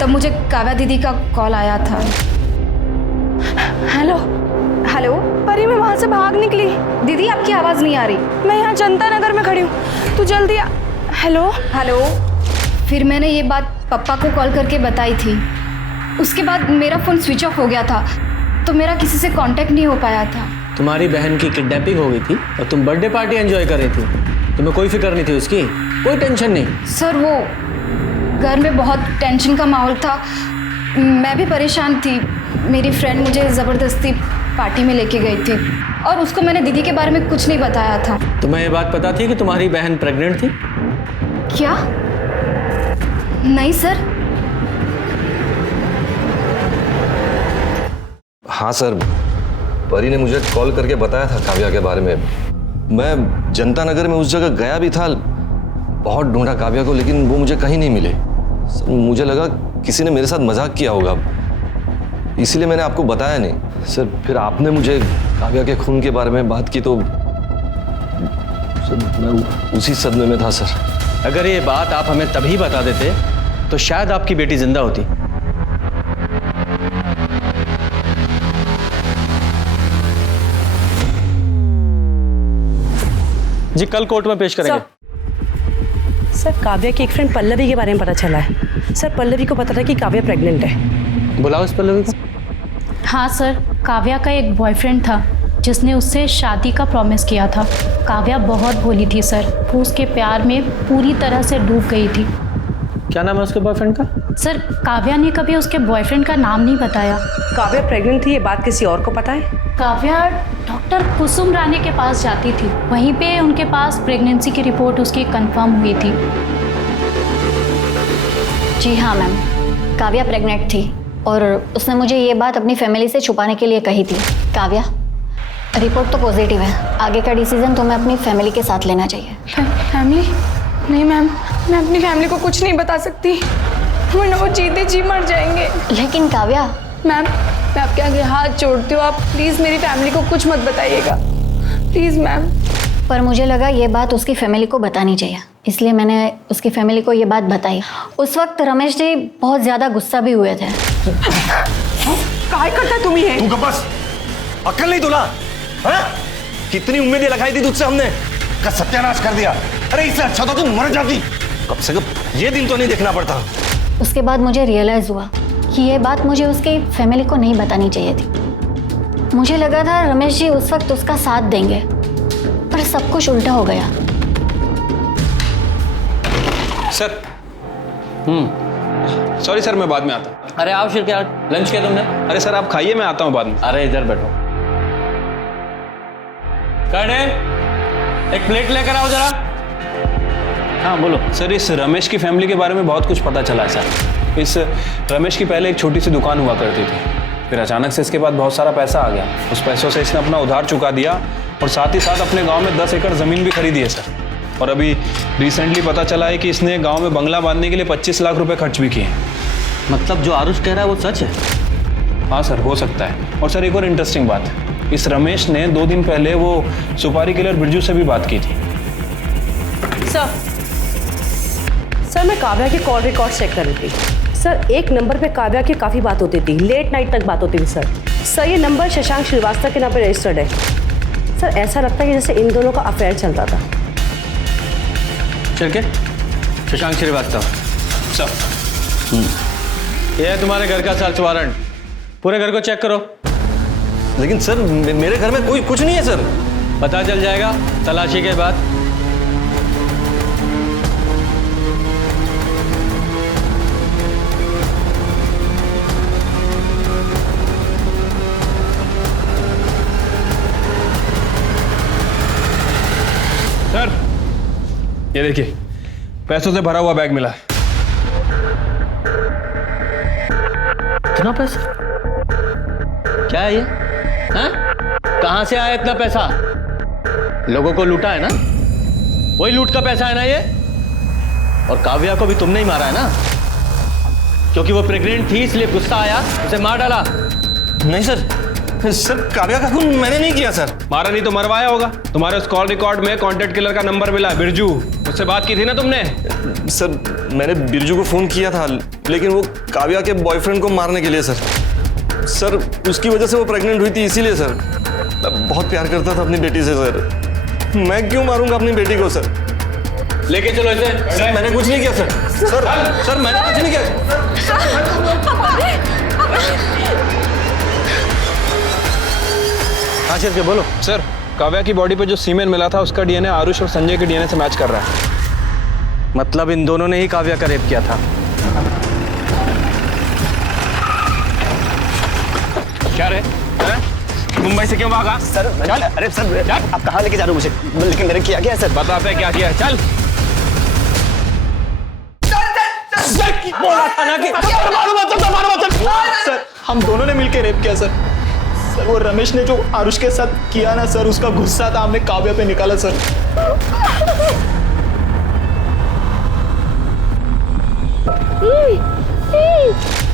तब मुझे काव्या दीदी का कॉल आया था। हेलो हेलो परी, मैं वहाँ से भाग निकली। दीदी आपकी आवाज़ नहीं आ रही। मैं यहाँ जनता नगर में खड़ी हूँ, तू जल्दी आ। Hello hello. फिर मैंने ये बात पापा को कॉल करके बताई थी। उसके बाद मेरा फ़ोन स्विच ऑफ हो गया था, तो मेरा किसी से कांटेक्ट नहीं हो पाया था। तुम्हारी बहन की किडनैपिंग हो गई थी और तुम बर्थडे पार्टी एंजॉय कर रही थी, तुम्हें कोई फिक्र नहीं थी उसकी? कोई टेंशन नहीं? सर वो घर में बहुत टेंशन का माहौल था, मैं भी परेशान थी। मेरी फ्रेंड मुझे ज़बरदस्ती पार्टी में लेके गई थी और उसको मैंने दीदी के बारे में कुछ नहीं बताया था। तुम्हें ये बात पता थी कि तुम्हारी बहन प्रेग्नेंट थी? क्या? नहीं सर। हाँ सर, परी ने मुझे कॉल करके बताया था काव्या के बारे में। मैं जनता नगर में उस जगह गया भी था, बहुत ढूंढा काव्या को, लेकिन वो मुझे कहीं नहीं मिले। मुझे लगा किसी ने मेरे साथ मजाक किया होगा, इसीलिए मैंने आपको बताया नहीं। सर फिर आपने मुझे काव्या के खून के बारे में बात की तो सर मैं उसी सदमे में था सर। अगर ये बात आप हमें तभी बता देते तो शायद आपकी बेटी जिंदा होती। जी कल कोर्ट में पेश करेंगे। सर काव्या की एक फ्रेंड पल्लवी के बारे में पता चला है सर। पल्लवी को पता था कि काव्या प्रेग्नेंट है। बुलाओ इस पल्लवी को। हाँ सर, काव्या का एक बॉयफ्रेंड था जिसने उससे शादी का प्रॉमिस किया था। काव्या बहुत भोली थी सर, वो उसके प्यार में पूरी तरह से डूब गई थी। क्या नाम है उसके बॉयफ्रेंड का? सर काव्या ने कभी उसके बॉयफ्रेंड का नाम नहीं बताया। काव्या प्रेग्नेंट थी, ये बात किसी और को पता है? काव्या डॉक्टर कुसुम रानी के पास जाती थी, वहीं पे उनके पास प्रेगनेंसी की रिपोर्ट उसकी कंफर्म हुई थी। जी हाँ मैम, काव्या प्रेग्नेंट थी और उसने मुझे ये बात अपनी फैमिली से छुपाने के लिए कही थी। काव्या, रिपोर्ट तो पॉजिटिव है, आगे का डिसीजन तुम्हें अपनी फैमिली के साथ लेना चाहिए। फैमिली? नहीं मैम, मैं अपनी फैमिली को कुछ नहीं बता सकती, वरना वो जीते जी मर जाएंगे। लेकिन काव्या। मैम, मैं आपके आगे हाथ जोड़ती हूँ, आप प्लीज़ मेरी फैमिली को कुछ मत बताइएगा, प्लीज़ मैम। पर मुझे लगा ये बात उसकी फैमिली को बतानी चाहिए, इसलिए मैंने उसकी फैमिली को ये बात बताई। उस वक्त रमेश जी बहुत ज़्यादा गुस्सा भी हुए थे। काय करता तुम ये? तू बस, अक्ल नहीं तुला? हाँ? कितनी उम्मीदें लगाई थी तुझसे हमने, का सत्यानाश कर दिया। अरे इससे अच्छा तो तू मर जाती, कम से कम ये दिन तो नहीं देखना पड़ता। उसके बाद मुझे रियलाइज़ हुआ कि ये बात मुझे उसकी फैमिली को नहीं बतानी चाहिए थी। मुझे लगा था रमेश जी उस वक्त उसका साथ देंगे, पर सब कुछ उल्टा हो गया। सर सॉरी सर, मैं बाद में आता हूँ। अरे आओ शिरके, लंच किया तुमने? अरे सर आप खाइए, मैं आता हूँ बाद में। अरे इधर बैठो। कर्णेल, एक प्लेट लेकर आओ जरा। हाँ बोलो। सर इस रमेश की फैमिली के बारे में बहुत कुछ पता चला है सर। इस रमेश की पहले एक छोटी सी दुकान हुआ करती थी, फिर अचानक से इसके बाद बहुत सारा पैसा आ गया। उस पैसों से इसने अपना उधार चुका दिया और साथ ही साथ अपने गांव में 10 एकड़ ज़मीन भी खरीदी है सर। और अभी रिसेंटली पता चला है कि इसने गांव में बंगला बांधने के लिए 25 लाख रुपए खर्च भी किए हैं। मतलब जो आरुष कह रहा है वो सच है? हाँ सर, हो सकता है। और सर एक और इंटरेस्टिंग बात है, इस रमेश ने 2 दिन पहले वो सुपारी किलर बिरजू से भी बात की थी। सर मैं काव्या के कॉल रिकॉर्ड चेक कर रही थी। सर एक नंबर पे काव्या की काफ़ी बात होती थी, लेट नाइट तक बात होती थी सर। ये नंबर शशांक श्रीवास्तव के नाम पे रजिस्टर्ड है। सर ऐसा लगता है कि जैसे इन दोनों का अफेयर चल रहा था। चल के शशांक श्रीवास्तव सर। ये है तुम्हारे घर का सर्च वारंट, पूरे घर को चेक करो। लेकिन सर मेरे घर में कोई कुछ नहीं है सर। पता चल जाएगा तलाशी के बाद। सर ये देखिए, पैसों से भरा हुआ बैग मिला है। इतना पैसा? क्या है ये? हाँ? कहां से आया इतना पैसा? लोगों को लूटा है ना? वही लूट का पैसा है ना ये? और काव्या को भी तुमने ही मारा है ना? क्योंकि वो प्रेग्नेंट थी इसलिए गुस्सा आया, उसे मार डाला। नहीं सर, सर काव्या का खून मैंने नहीं किया सर। मारा नहीं तो मरवाया होगा। तुम्हारे उस कॉल रिकॉर्ड में कॉन्टेक्ट किलर का नंबर मिला है, बिरजू। उससे बात की थी ना तुमने? सर मैंने बिरजू को फोन किया था, लेकिन वो काव्या के बॉयफ्रेंड को मारने के लिए सर। सर उसकी वजह से वो प्रेग्नेंट हुई थी, इसीलिए सर। मैं बहुत प्यार करता था अपनी बेटी से सर। मैं क्यों मारूंगा अपनी बेटी को सर? लेके चलो इसे। सर मैंने कुछ नहीं किया सर। सर मैंने कुछ नहीं किया। हाँ सर, बोलो। सर काव्या की बॉडी पे जो सीमेन मिला था उसका डीएनए आरुष और संजय के डीएनए से मैच कर रहा है। मतलब इन दोनों ने ही काव्या का रेप किया था। क्या रे? मुंबई से क्यों भागा? सर अरे सर आप कहाँ लेके जा रहे हो मुझे? लेकिन मैंने किया क्या है सर? बताते क्या किया है, चल। बोला था ना कि सर हम दोनों ने मिलकर रेप किया सर। सर वो रमेश ने जो आरुष के साथ किया ना सर, उसका गुस्सा था हमने काव्या पे निकाला सर।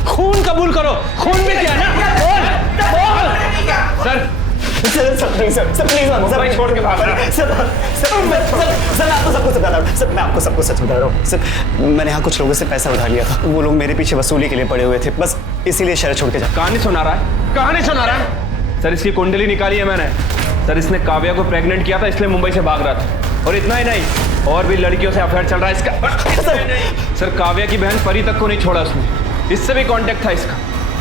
खून कबूल करो, खून भी किया ना? सर प्लीज सर छोड़ के भाग रहा हूं। सर आपको सब कुछ बता रहा हूं। सर मैं आपको सब कुछ सच बता रहा हूँ। सर मैंने यहाँ कुछ लोगों से पैसा उधार लिया था, वो लोग मेरे पीछे वसूली के लिए पड़े हुए थे, बस इसीलिए शहर छोड़ के जा। कहानी सुना रहा है, कहानी सुना रहा है। सर इसकी कुंडली निकाली है मैंने। सर इसने काव्या को प्रेग्नेंट किया था, इसलिए मुंबई से भाग रहा था। और इतना ही नहीं, और भी लड़कियों से अफेयर चल रहा है इसका। सर काव्या की बहन परी तक को नहीं छोड़ा उसने, इससे भी कांटेक्ट था इसका।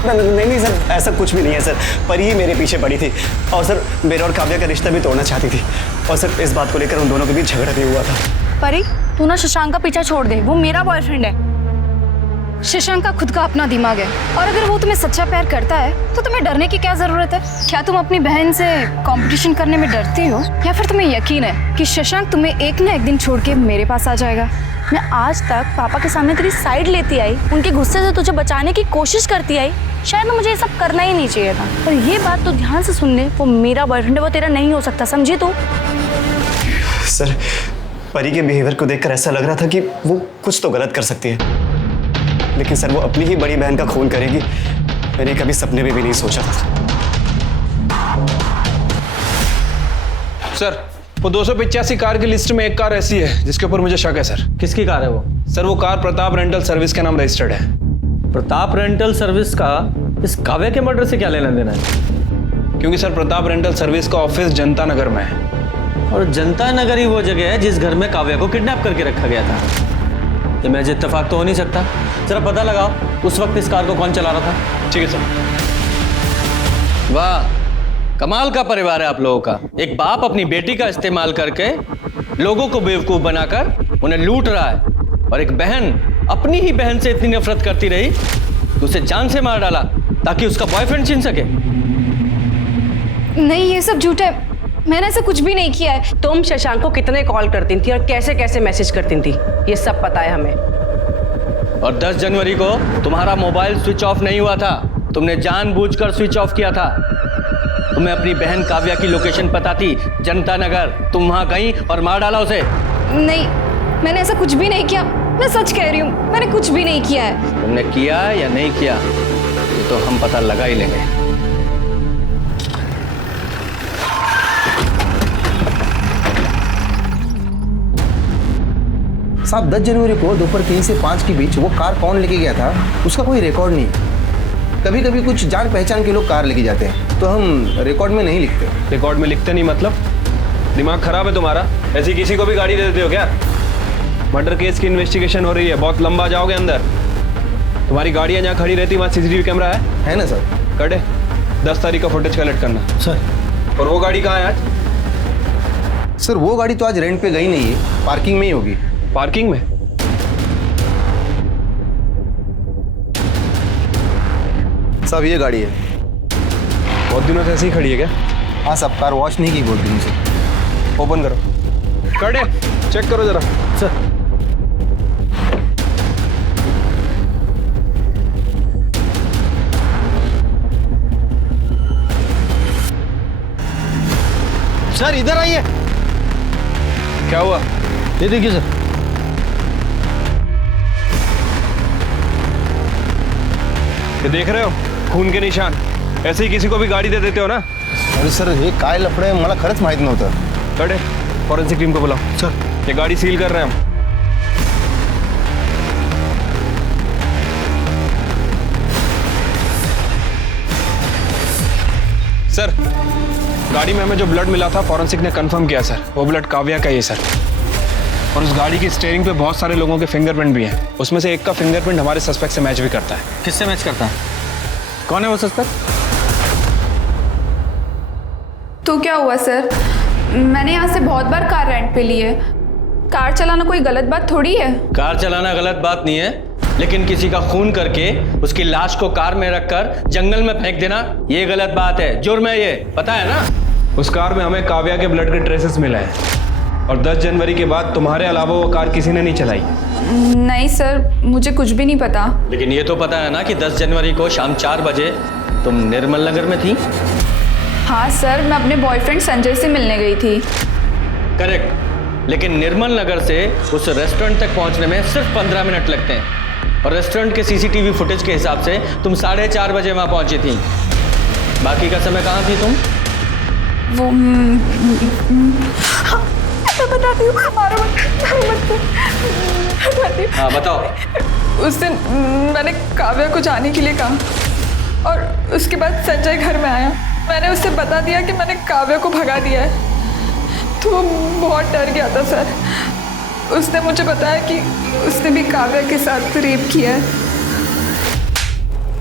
नहीं सर ऐसा कुछ भी नहीं है सर। परी ही मेरे पीछे पड़ी थी और सर मेरा और काव्या का रिश्ता भी तोड़ना चाहती थी। और सर इस बात को लेकर उन दोनों के बीच झगड़ा भी हुआ था। परी, तू ना शशांक का पीछा छोड़ दे, वो मेरा बॉयफ्रेंड है। शशांक का खुद का अपना दिमाग है और अगर वो तुम्हें सच्चा प्यार करता है तो तुम्हें डरने की क्या जरूरत है? क्या तुम अपनी बहन से कंपटीशन करने में डरती हो या फिर तुम्हें यकीन है कि शशांक तुम्हें एक ना एक दिन छोड़ के मेरे पास आ जाएगा? मैं आज तक पापा के सामने तेरी साइड लेती आई, उनके गुस्से से तुझे बचाने की कोशिश करती आई। शायद मुझे ये सब करना ही नहीं चाहिए था, पर ये बात तो ध्यान से सुन ले, वो मेरा बॉयफ्रेंड है, वो तेरा नहीं हो सकता, समझी तू? सर, परी के बिहेवियर को देखकर ऐसा लग रहा था कि वो कुछ तो गलत कर सकती है, लेकिन सर वो अपनी ही बड़ी बहन का खून करेगी, मैंने कभी सपने में भी नहीं सोचा था। सर, वो 285 कार की लिस्ट में एक कार ऐसी है जिसके ऊपर मुझे शक है सर। किसकी कार है वो? सर वो कार प्रताप रेंटल सर्विस के नाम रजिस्टर्ड है। प्रताप रेंटल सर्विस का इस काव्या के मर्डर से क्या लेना देना है? क्योंकि सर प्रताप रेंटल सर्विस का ऑफिस जनता नगर में है, और जनता नगर ही वो जगह है जिस घर में काव्या को किडनैप करके रखा गया था। ये महज इत्तेफाक तो हो नहीं सकता। जरा पता लगाओ उस वक्त इस कार को कौन चला रहा था। ठीक है सर। वाह, कमाल का परिवार है आप लोगों का। एक बाप अपनी बेटी का इस्तेमाल करके लोगों को बेवकूफ बनाकर उन्हें लूट रहा है, और एक बहन अपनी ही बहन से इतनी नफरत करती रही तो उसे जान से मार डाला ताकि उसका बॉयफ्रेंड छीन सके। नहीं, ये सब झूठ है, मैंने ऐसा कुछ भी नहीं किया है। तुम शशांक को कितने कॉल करती थी और कैसे कैसे मैसेज करती थी, ये सब पता है हमें। और 10 जनवरी को तुम्हारा मोबाइल स्विच ऑफ नहीं हुआ था, तुमने जानबूझकर स्विच ऑफ किया था। तुम्हें अपनी बहन काव्या की लोकेशन पता थी, जनता नगर। तुम वहां गई और मार डाला उसे। नहीं, मैंने ऐसा कुछ भी नहीं किया, मैं सच कह रही हूँ, मैंने कुछ भी नहीं किया है। तुमने किया या नहीं किया ये तो हम पता लगा ही लेंगे। साहब, 10 जनवरी को दोपहर 3 से 5 के बीच वो कार कौन लेके गया था उसका कोई रिकॉर्ड नहीं। कभी कभी कुछ जान पहचान के लोग कार लेके जाते हैं तो हम रिकॉर्ड में नहीं लिखते। रिकॉर्ड में लिखते नहीं मतलब? दिमाग खराब है तुम्हारा? ऐसी किसी को भी गाड़ी दे देते हो क्या? मर्डर केस की इन्वेस्टिगेशन हो रही है, बहुत लंबा जाओगे अंदर। तुम्हारी गाड़ियाँ जहाँ खड़ी रहती वहाँ CCTV कैमरा है ना सर? कटे 10 तारीख का फुटेज कलेक्ट करना सर। और वो गाड़ी कहाँ है आज? सर वो गाड़ी तो आज रेंट पे गई नहीं है, पार्किंग में ही होगी। पार्किंग में? साहब ये गाड़ी है। बहुत दिनों से ऐसे ही खड़ी है क्या? हाँ साहब, कार वॉश नहीं की बहुत दिनों से। ओपन करो। कटे चेक करो जरा। सर। सर इधर आइए। क्या हुआ? ये देखिए सर। ये देख रहे हो खून के निशान? ऐसे ही किसी को भी गाड़ी दे देते हो ना? अरे सर हे काय लफडे मला खरंच माहित नव्हतं। कटे फॉरेंसिक टीम को बुलाओ। सर ये गाड़ी सील कर रहे हैं हम। सर गाड़ी में हमें जो ब्लड मिला था फॉरेंसिक ने कंफर्म किया सर, वो ब्लड काव्या का ही है सर। और उस गाड़ी की स्टीयरिंग पे बहुत सारे लोगों के फिंगरप्रिंट भी हैं, उसमें से एक का फिंगरप्रिंट हमारे सस्पेक्ट से मैच भी करता है। किससे मैच करता है? कौन है वो सस्पेक्ट? तो क्या हुआ सर, मैंने यहाँ से बहुत बार कार रेंट पे ली है। कार चलाना कोई गलत बात थोड़ी है। कार चलाना गलत बात नहीं है, लेकिन किसी का खून करके उसकी लाश को कार में रखकर जंगल में फेंक देना ये गलत बात है, जुर्म है, ये पता है ना? उस कार में हमें काव्या के ब्लड के ट्रेसेस मिले हैं, और 10 जनवरी के बाद तुम्हारे अलावा वो कार किसी ने नहीं चलाई। नहीं सर, मुझे कुछ भी नहीं पता। लेकिन ये तो पता है ना कि 10 जनवरी को शाम 4 बजे तुम निर्मल नगर में थी? हाँ सर, मैं अपने बॉयफ्रेंड संजय से मिलने गई थी। करेक्ट, लेकिन निर्मल नगर से उस रेस्टोरेंट तक पहुंचने में सिर्फ 15 मिनट लगते हैं, और रेस्टोरेंट के CCTV फुटेज के हिसाब से तुम 4:30 बजे वहां पहुंची थी। बाकी का समय कहाँ थी तुम? वो मैं बताती हूँ, मारो मत। हाँ बताओ। उस दिन मैंने काव्या को जाने के लिए कहा, और उसके बाद संजय घर में आया। मैंने उससे बता दिया कि मैंने काव्या को भगा दिया है, तो वो बहुत डर गया था सर। उसने मुझे बताया कि उसने भी काव्या के साथ रेप किया है।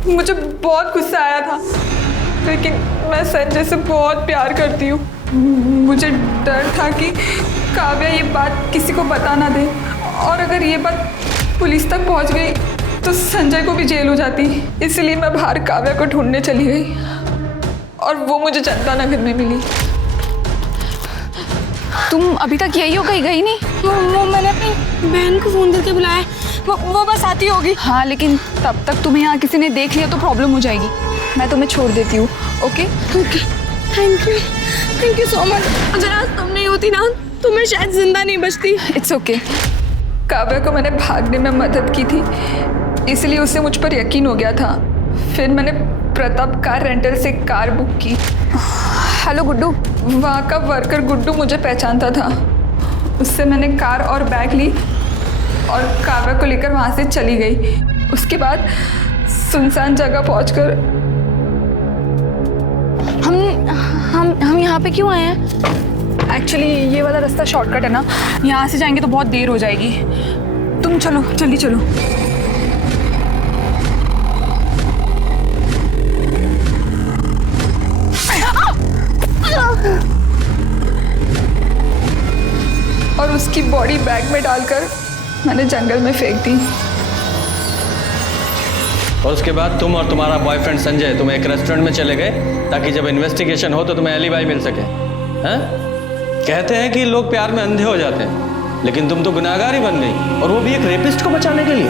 मुझे बहुत गुस्सा आया था, लेकिन मैं संजय से बहुत प्यार करती हूँ। मुझे डर था कि काव्या ये बात किसी को बता ना दे, और अगर ये बात पुलिस तक पहुँच गई तो संजय को भी जेल हो जाती, इसलिए मैं बाहर काव्या को ढूंढने चली गई और वो मुझे जनता नगर में मिली। तुम अभी तक यही हो, कहीं गई नहीं? वो मैंने अपनी बहन को फ़ोन करके बुलाया, वो बस आती होगी। हाँ, लेकिन तब तक तुम्हें यहाँ किसी ने देख लिया तो प्रॉब्लम हो जाएगी। मैं तुम्हें छोड़ देती हूँ। Okay okay, thank you so much. अगर आज तुम नहीं होती ना तो मैं शायद जिंदा नहीं बचती। It's okay. काव्या को मैंने भागने में मदद की थी, इसलिए उसे मुझ पर यकीन हो गया था। फिर मैंने प्रताप कार रेंटल से कार बुक की। हेलो गुड्डू, वहाँ का वर्कर गुड्डू मुझे पहचानता था। उससे मैंने कार और बैग ली और काव्या को लेकर वहाँ से चली गई। उसके बाद सुनसान जगह पहुँचकर हम यहाँ पे क्यों आए हैं? एक्चुअली ये वाला रास्ता शॉर्टकट है ना, यहाँ से जाएंगे तो बहुत देर हो जाएगी। तुम चलो, जल्दी चलो। और उसकी बॉडी बैग में डालकर मैंने जंगल में फेंक दी। और उसके बाद तुम और तुम्हारा बॉयफ्रेंड संजय तुम एक रेस्टोरेंट में चले गए ताकि जब इन्वेस्टिगेशन हो तो तुम्हें एलिबाई मिल सके। हैं? कहते हैं कि लोग प्यार में अंधे हो जाते हैं, लेकिन तुम तो गुनाहगार ही बन गई, और वो भी एक रेपिस्ट को बचाने के लिए।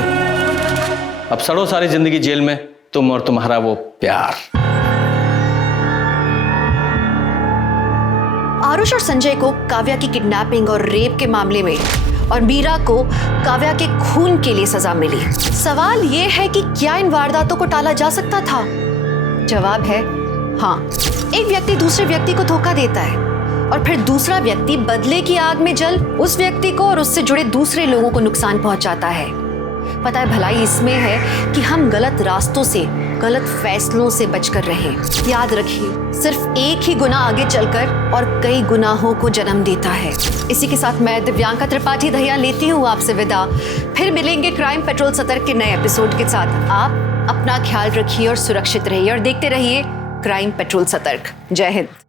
अब सड़ो सारी जिंदगी जेल में, तुम और तुम्हारा वो प्यार। आरुष और संजय को काव्या की किडनैपिंग और रेप के मामले में और मीरा को काव्या के खून के लिए सजा मिली। सवाल ये है कि क्या इन वारदातों को टाला जा सकता था? जवाब है हाँ। एक व्यक्ति दूसरे व्यक्ति को धोखा देता है और फिर दूसरा व्यक्ति बदले की आग में जल उस व्यक्ति को और उससे जुड़े दूसरे लोगों को नुकसान पहुंचाता है। पता है, भलाई इसमें है कि हम गलत रास्तों से, गलत फैसलों से बचकर रहें। याद रखिए, सिर्फ एक ही गुनाह आगे चलकर और कई गुनाहों को जन्म देता है। इसी के साथ मैं दिव्यांका त्रिपाठी दहिया लेती हूँ आपसे विदा। फिर मिलेंगे क्राइम पेट्रोल सतर्क के नए एपिसोड के साथ। आप अपना ख्याल रखिए और सुरक्षित रहिए और देखते रहिए क्राइम पेट्रोल सतर्क। जय हिंद।